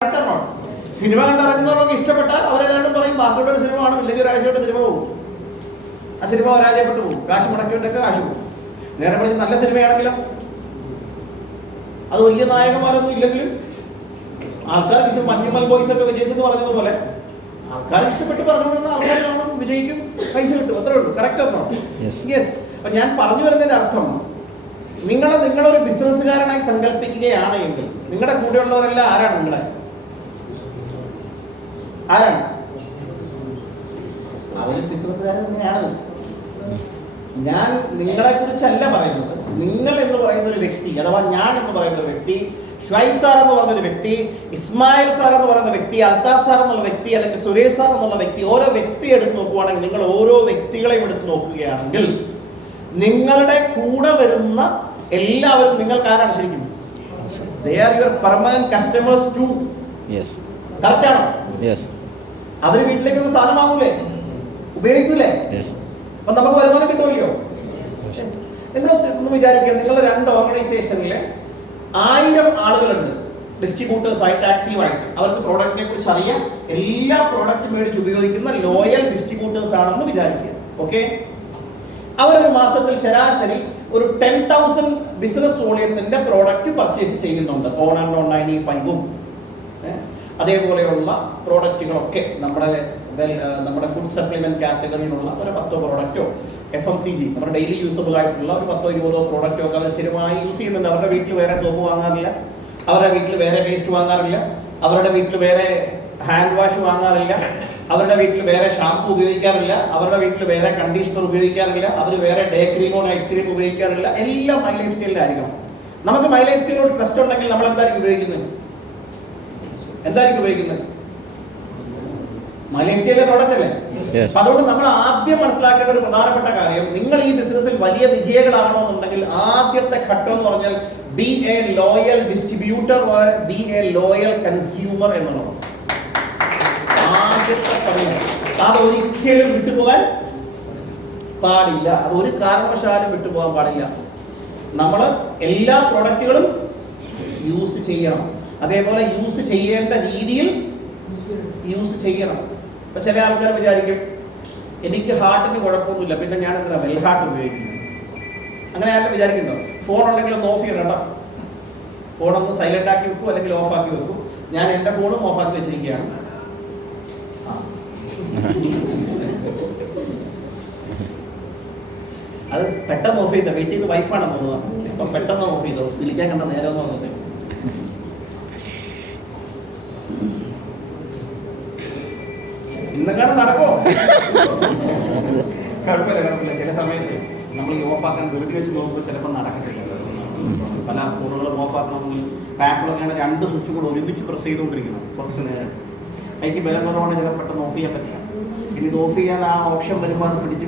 Cinema കണ്ടിറങ്ങുന്നവർക്ക് ഇഷ്ടപ്പെട്ടാൽ അവരെല്ലാവരും പറയും ബാക്കിയുള്ള ഒരു സിനിമ കാണും, ഇല്ലെങ്കിൽ ഒരാഴ്ചയുടെ സിനിമ പോകും. ആ സിനിമ പരാജയപ്പെട്ടു പോകും, കാശ് മുടക്കിയിട്ടൊക്കെ കാശ് പോകും. നേരെ പഠിച്ച് നല്ല സിനിമയാണെങ്കിലും അത് വലിയ നായകന്മാരൊന്നും ഇല്ലെങ്കിലും ആൾക്കാർക്ക് ഇഷ്ടം. മഞ്ഞുമൽ ബോയ്സ് ഒക്കെ വിജയിച്ചെന്ന് പറഞ്ഞതുപോലെ ആൾക്കാർ ഇഷ്ടപ്പെട്ട് പറഞ്ഞുകൊണ്ടിരുന്ന ആൾക്കാർ കാണും, വിജയിക്കും, പൈസ കിട്ടും, അത്രേ ഉള്ളൂ. കറക്റ്റ് ആണോ? യെസ്. അപ്പൊ ഞാൻ പറഞ്ഞു വരുന്നതിന്റെ അർത്ഥം, നിങ്ങളൊരു ബിസിനസ്സുകാരനായി സങ്കല്പിക്കുകയാണ് എങ്കിൽ നിങ്ങളുടെ കൂടെയുള്ളവരെല്ലാം ആരാണ്? ആരാണ്? അവര് ബിസിനസ്സുകാരൻ തന്നെയാണ്. ഞാൻ നിങ്ങളെ കുറിച്ചല്ല പറയുന്നത്. നിങ്ങൾ എന്ന് പറയുന്ന ഒരു വ്യക്തി, അഥവാ ഞാൻ എന്ന് പറയുന്ന ഒരു വ്യക്തി, ഷുഐബ് സാർ എന്ന് പറയുന്ന ഒരു വ്യക്തി, ഇസ്മായിൽ സാർ എന്ന് പറയുന്ന വ്യക്തി, അൽത്താഫ് സാർ എന്നുള്ള വ്യക്തി, അല്ലെങ്കിൽ സുരേഷ് സാർ എന്നുള്ള വ്യക്തി, ഓരോ വ്യക്തി എടുത്ത് നോക്കുവാണെങ്കിൽ, നിങ്ങൾ ഓരോ വ്യക്തികളെയും എടുത്ത് നോക്കുകയാണെങ്കിൽ നിങ്ങളുടെ കൂടെ വരുന്ന എല്ലാവരും നിങ്ങൾക്ക് ആരാണ് ശരിക്കും? They are your permanent customers too. Yes. Correct ആണോ? Yes. അവര് വീട്ടിലേക്ക് ഒന്ന് സാധനം വാങ്ങൂലേ, ഉപയോഗിക്കൂലേ? Yes. അപ്പൊ നമുക്ക് വരുമാനം കിട്ടുമല്ലോ. നിങ്ങൾ ഒന്ന് വിചാരിക്കുക, നിങ്ങളുടെ രണ്ട് ഓർഗനൈസേഷനിൽ 1000 ആളുകളുണ്ട് ഡിസ്ട്രിബ്യൂട്ടേഴ്സ് ആയിട്ട്, ആക്റ്റീവായിട്ട്. അവർക്ക് പ്രോഡക്റ്റിനെ കുറിച്ച് അറിയാം, എല്ലാ പ്രോഡക്റ്റ് മേടിച്ച് ഉപയോഗിക്കുന്ന ലോയൽ ഡിസ്ട്രിബ്യൂട്ടേഴ്സ് ആണെന്ന് വിചാരിക്കുക. ഓക്കെ, അവരൊരു മാസത്തിൽ ശരാശരി ഒരു 10,000 ബിസിനസ് വോളിയത്തിന്റെ പ്രോഡക്റ്റ് പർച്ചേസ് ചെയ്യുന്നുണ്ട്. ഓൺ ആൻഡ് ഓൺ 95ഉം അതേപോലെയുള്ള പ്രോഡക്റ്റുകളൊക്കെ നമ്മുടെ ഫുഡ് സപ്ലിമെന്റ് കാറ്റഗറിയിലുള്ള ഒരു 10 പ്രോഡക്റ്റോ, FMCG നമ്മുടെ ഡെയിലി യൂസബിൾ ആയിട്ടുള്ള ഒരു 10-20 പ്രോഡക്റ്റോ ഒക്കെ അവർ സ്ഥിരമായി യൂസ് ചെയ്യുന്നുണ്ട്. അവരുടെ വീട്ടിൽ വേറെ സോപ്പ് വാങ്ങാറില്ല, അവരുടെ വീട്ടിൽ വേറെ പേസ്റ്റ് വാങ്ങാറില്ല, അവരുടെ വീട്ടിൽ വേറെ ഹാൻഡ് വാഷ് വാങ്ങാറില്ല, അവരുടെ വീട്ടിൽ വേറെ ഷാമ്പു ഉപയോഗിക്കാറില്ല, അവരുടെ വീട്ടിൽ വേറെ കണ്ടീഷണർ ഉപയോഗിക്കാറില്ല, അവർ വേറെ ഡേ ക്രീമോ നൈറ്റ് ക്രീം ഉപയോഗിക്കാറില്ല. എല്ലാം മൈ ലൈഫ് സ്റ്റൈലിലായിരിക്കണം. നമുക്ക് മൈ ലൈഫ് സ്റ്റൈലിനോട് ട്രസ്റ്റ് ഉണ്ടെങ്കിൽ നമ്മൾ എന്തായിരിക്കും ഉപയോഗിക്കുന്നത്? മൈ ലൈഫ് സ്റ്റൈലിലെ പ്രോഡക്റ്റ് അല്ലേ? അതുകൊണ്ട് നമ്മൾ ആദ്യം മനസ്സിലാക്കേണ്ട ഒരു പ്രധാനപ്പെട്ട കാര്യം, നിങ്ങൾ ഈ ബിസിനസ്സിൽ വലിയ വിജയികളാണോന്നുണ്ടെങ്കിൽ ആദ്യത്തെ ഘട്ടം എന്ന് പറഞ്ഞാൽ B A loyal distributor, B A loyal consumer എന്നുള്ളത് ആദ്യത്തെ പണിയാണ്. അത് ഒരിക്കലും വിട്ടുപോകാൻ പാടില്ല. അത് ഒരു കാരണവശാലും വിട്ടുപോകാൻ പാടില്ല. നമ്മൾ എല്ലാ പ്രോഡക്റ്റുകളും യൂസ് ചെയ്യണം, അതേപോലെ യൂസ് ചെയ്യേണ്ട രീതിയിൽ യൂസ് ചെയ്യണം. ഇപ്പൊ ചില ആൾക്കാർ വിചാരിക്കും എനിക്ക് ഹാർട്ടിന് കുഴപ്പമൊന്നുമില്ല, പിന്നെ ഞാൻ എന്തിനാ വെൽ ഹാർട്ട് ഉപയോഗിക്കുന്നത്? അങ്ങനെ ആരും വിചാരിക്കുന്നുണ്ടോ? ഫോൺ ഉണ്ടെങ്കിൽ ഒന്ന് ഓഫ് ചെയ്യണം കേട്ടോ. ഫോണൊന്ന് സൈലന്റ് ആക്കി വെക്കും, അല്ലെങ്കിൽ ഓഫ് ആക്കി വെക്കും. ഞാൻ എൻ്റെ ഫോണും ഓഫ് ആക്കി വെച്ചിരിക്കുകയാണ്. അത് പെട്ടെന്ന് ഓഫ് ചെയ്ത, വീട്ടിൽ നിന്ന് വൈഫാണെന്ന് തോന്നുന്നത്. ഇപ്പൊ പെട്ടെന്ന് ഓഫ് ചെയ്തോ, വിളിക്കാൻ കണ്ട നേരം എന്ന് പറഞ്ഞിട്ട്. ഇന്നൊക്കെ നടക്കോ? കുഴപ്പമില്ല. ചില സമയത്ത് നമ്മൾ ഈ ഓഫാക്കാൻ വെറുതെ വെച്ച് നോക്കുമ്പോൾ ചിലപ്പോൾ നടക്കത്തില്ല. പല ഫോണുകളും ഓഫാക്കണമെങ്കിൽ ആപ്പിളൊക്കെ 2 സ്വിച്ച് കൂടെ ഒരുമിച്ച് പ്രസ് ചെയ്തുകൊണ്ടിരിക്കണം കുറച്ച് നേരം. എനിക്ക് ബലം കുറവാണ്, ചിലപ്പോൾ പെട്ടെന്ന് ഓഫ് ചെയ്യാൻ പറ്റില്ല. ഇനി ഇത് ഓഫ് ചെയ്യാൻ ആ ഓപ്ഷൻ വരുമ്പോൾ അത് പിടിച്ച്